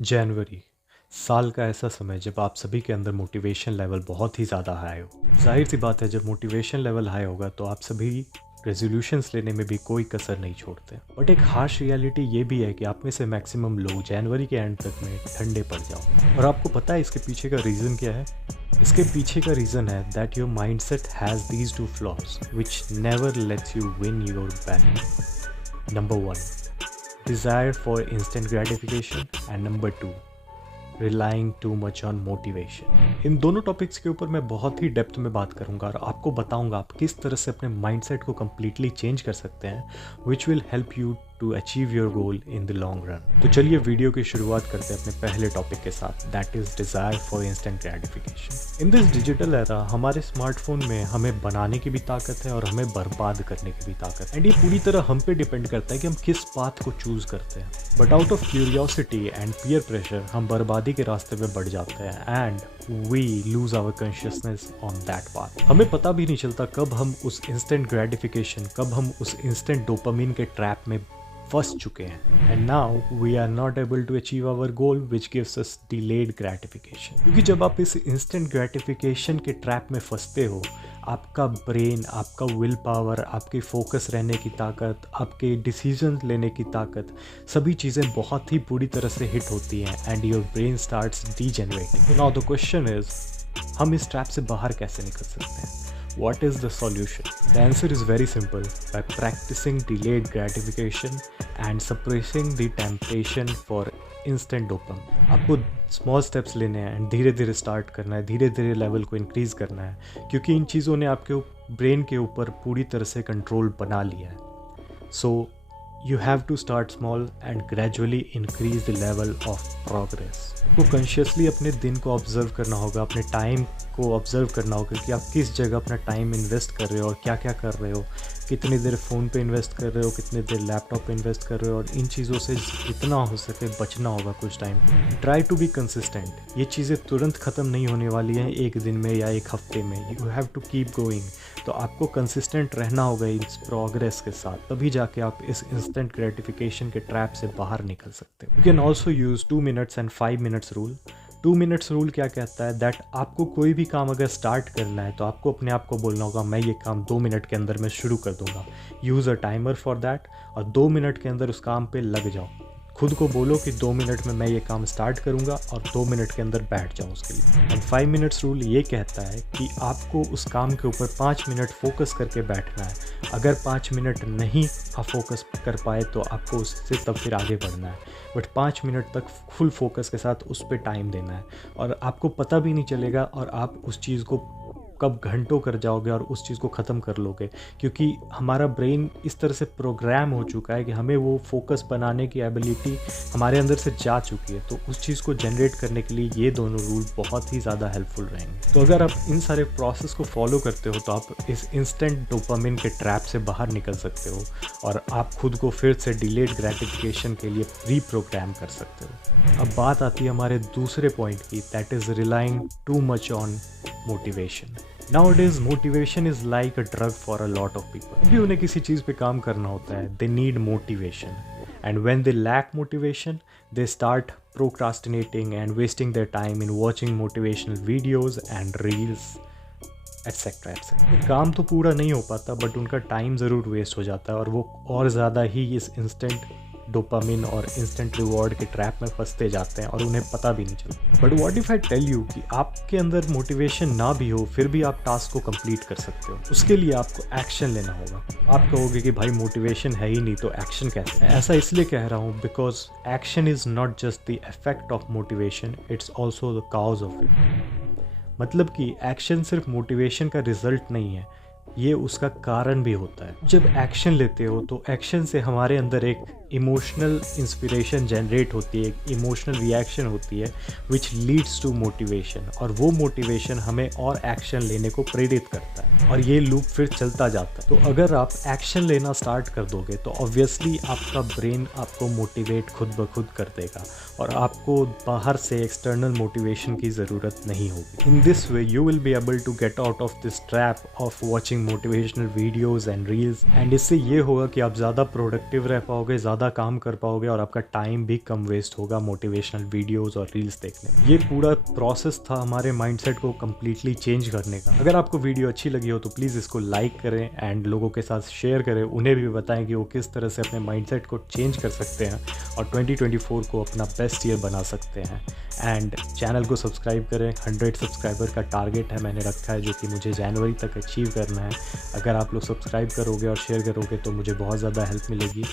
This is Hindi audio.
जनवरी साल का ऐसा समय जब आप सभी के अंदर मोटिवेशन लेवल बहुत ही ज़्यादा हाई हो। जाहिर सी बात है, जब मोटिवेशन लेवल हाई होगा तो आप सभी रेजोल्यूशंस लेने में भी कोई कसर नहीं छोड़ते। बट एक हार्श रियलिटी ये भी है कि आप में से मैक्सिमम लोग जनवरी के एंड तक में ठंडे पड़ जाओ। और आपको पता है इसके पीछे का रीज़न क्या है? इसके पीछे का रीज़न है that your mind set has these two flaws which never lets you win your battle. Number 1, desire for instant gratification, and number 2, relying too much on motivation। इन दोनों टॉपिक्स के ऊपर मैं बहुत ही डेप्थ में बात करूंगा और आपको बताऊंगा आप किस तरह से अपने माइंडसेट को कम्प्लीटली चेंज कर सकते हैं which will help you to achieve your goal in the long run. तो चलिए वीडियो की शुरुआत करते हैं अपने पहले टॉपिक के साथ, that is desire for instant gratification. In this digital era हमारे स्मार्टफोन में हमें बनाने की भी ताकत है और हमें बर्बाद करने की भी ताकत है। एंड ये पूरी तरह हम पे डिपेंड करता है कि हम किस पाथ को चूज करते हैं। But out of curiosity and peer pressure हम बर्बादी के रास्ते पे बढ़ जाते हैं and we lose our consciousness on that path. हमें पता भी नहीं चलता कब हम उस इंस्टेंट ग्रेटिफिकेशन, कब हम उस इंस्टेंट डोपामिन के ट्रैप में फंस चुके हैं। And now we are not able to achieve our goal which gives us delayed gratification. क्योंकि जब आप इस इंस्टेंट ग्रेटिफिकेशन के ट्रैप में फंसते हो, आपका ब्रेन, आपका विल पावर, आपकी फोकस रहने की ताकत, आपके डिसीजन लेने की ताकत, सभी चीज़ें बहुत ही बुरी तरह से हिट होती हैं and your brain starts degenerating. Now the question is, हम इस ट्रैप से बाहर कैसे निकल सकते हैं? What is the solution? The answer is very simple, by practicing delayed gratification and suppressing the temptation for instant dopamine। आपको स्मॉल स्टेप्स लेने हैं एंड धीरे धीरे स्टार्ट करना है, धीरे धीरे लेवल को इंक्रीज़ करना है, क्योंकि इन चीज़ों ने आपके ब्रेन के ऊपर पूरी तरह से कंट्रोल बना लिया है। सो you have to start small and gradually increase the level of progress। आपको कॉन्शियसली अपने दिन को ऑब्जर्व करना होगा, अपने टाइम को ऑब्जर्व करना होगा कि आप किस जगह अपना टाइम इन्वेस्ट कर रहे हो और क्या क्या कर रहे हो, कितनी देर फ़ोन पे इन्वेस्ट कर रहे हो, कितनी देर लैपटॉप पे इन्वेस्ट कर रहे हो। और इन चीज़ों से जितना हो सके बचना होगा कुछ time. Try to be consistent. ये चीज़ें तुरंत ख़त्म नहीं होने वाली हैं एक दिन में या एक हफ्ते में। You have to keep going. तो आपको कंसिस्टेंट रहना होगा इस प्रोग्रेस के साथ, तभी जाके आप इस इंस्टेंट ग्रेटिफिकेशन के ट्रैप से बाहर निकल सकते हो। You can also use 2 minutes and 5 minutes rule. 2 minutes rule क्या कहता है? दैट आपको कोई भी काम अगर स्टार्ट करना है तो आपको अपने आप को बोलना होगा, मैं ये काम 2 मिनट के अंदर मैं शुरू कर दूंगा। Use a timer for that और 2 मिनट के अंदर उस काम पे लग जाओ। खुद को बोलो कि 2 मिनट में मैं ये काम स्टार्ट करूंगा और 2 मिनट के अंदर बैठ जाओ उसके लिए। एंड 5 मिनट्स रूल ये कहता है कि आपको उस काम के ऊपर 5 मिनट फोकस करके बैठना है। अगर 5 मिनट नहीं आप फोकस कर पाए तो आपको उससे तब फिर आगे बढ़ना है, बट 5 मिनट तक फुल फोकस के साथ उस पर टाइम देना है और आपको पता भी नहीं चलेगा और आप उस चीज़ को कब घंटों कर जाओगे और उस चीज़ को ख़त्म कर लोगे, क्योंकि हमारा ब्रेन इस तरह से प्रोग्राम हो चुका है कि हमें वो फोकस बनाने की एबिलिटी हमारे अंदर से जा चुकी है। तो उस चीज़ को जनरेट करने के लिए ये दोनों रूल बहुत ही ज़्यादा हेल्पफुल रहेंगे। तो अगर आप इन सारे प्रोसेस को फॉलो करते हो तो आप इस इंस्टेंट डोपामिन के ट्रैप से बाहर निकल सकते हो और आप खुद को फिर से डिलेड ग्रेटिफिकेशन के लिए रीप्रोग्राम कर सकते हो। अब बात आती है हमारे दूसरे पॉइंट की, that is relying too much on motivation. Nowadays motivation is like a drug for a lot of people। भी उन्हें किसी चीज़ पे काम करना होता है, they need motivation, and when they lack motivation they start procrastinating and wasting their time in watching motivational videos and reels etc etc। काम तो पूरा नहीं हो पाता बट उनका टाइम ज़रूर वेस्ट हो जाता है और वो और ज़्यादा ही इस इंस्टेंट डोपामिन और इंस्टेंट रिवॉर्ड के ट्रैप में फंसते जाते हैं और उन्हें पता भी नहीं चलता। But what if I tell you कि आपके अंदर मोटिवेशन ना भी हो फिर भी आप टास्क को कंप्लीट कर सकते हो। उसके लिए आपको एक्शन लेना होगा। आप कहोगे कि भाई मोटिवेशन है ही नहीं तो एक्शन कैसे? ऐसा इसलिए कह रहा हूँ because action is not just the effect of motivation, it's also the cause of it. मतलब कि एक्शन सिर्फ मोटिवेशन का रिजल्ट नहीं है, ये उसका कारण भी होता है। जब एक्शन लेते हो तो एक्शन से हमारे अंदर एक इमोशनल इंस्पिरेशन जनरेट होती है, एक इमोशनल रिएक्शन होती है विच लीड्स टू मोटिवेशन, और वो मोटिवेशन हमें और एक्शन लेने को प्रेरित करता है और ये लूप फिर चलता जाता है। तो अगर आप एक्शन लेना स्टार्ट कर दोगे तो ऑब्वियसली आपका ब्रेन आपको मोटिवेट खुद ब खुद कर देगा और आपको बाहर से एक्सटर्नल मोटिवेशन की ज़रूरत नहीं होगी। In this way you will be able to get out of this trap of watching motivational videos and reels, and इससे ये होगा कि आप ज़्यादा प्रोडक्टिव रह पाओगे, ज़्यादा ज़्यादा काम कर पाओगे और आपका टाइम भी कम वेस्ट होगा मोटिवेशनल वीडियोस और रील्स देखने में। ये पूरा प्रोसेस था हमारे माइंडसेट को कम्प्लीटली चेंज करने का। अगर आपको वीडियो अच्छी लगी हो तो प्लीज़ इसको लाइक करें एंड लोगों के साथ शेयर करें, उन्हें भी बताएं कि वो किस तरह से अपने माइंडसेट को चेंज कर सकते हैं और 2024 को अपना बेस्ट ईयर बना सकते हैं। एंड चैनल को सब्सक्राइब करें, 100 सब्सक्राइबर का टारगेट है मैंने रखा है, जो कि मुझे जनवरी तक अचीव करना है। अगर आप लोग सब्सक्राइब करोगे और शेयर करोगे तो मुझे बहुत ज़्यादा हेल्प मिलेगी।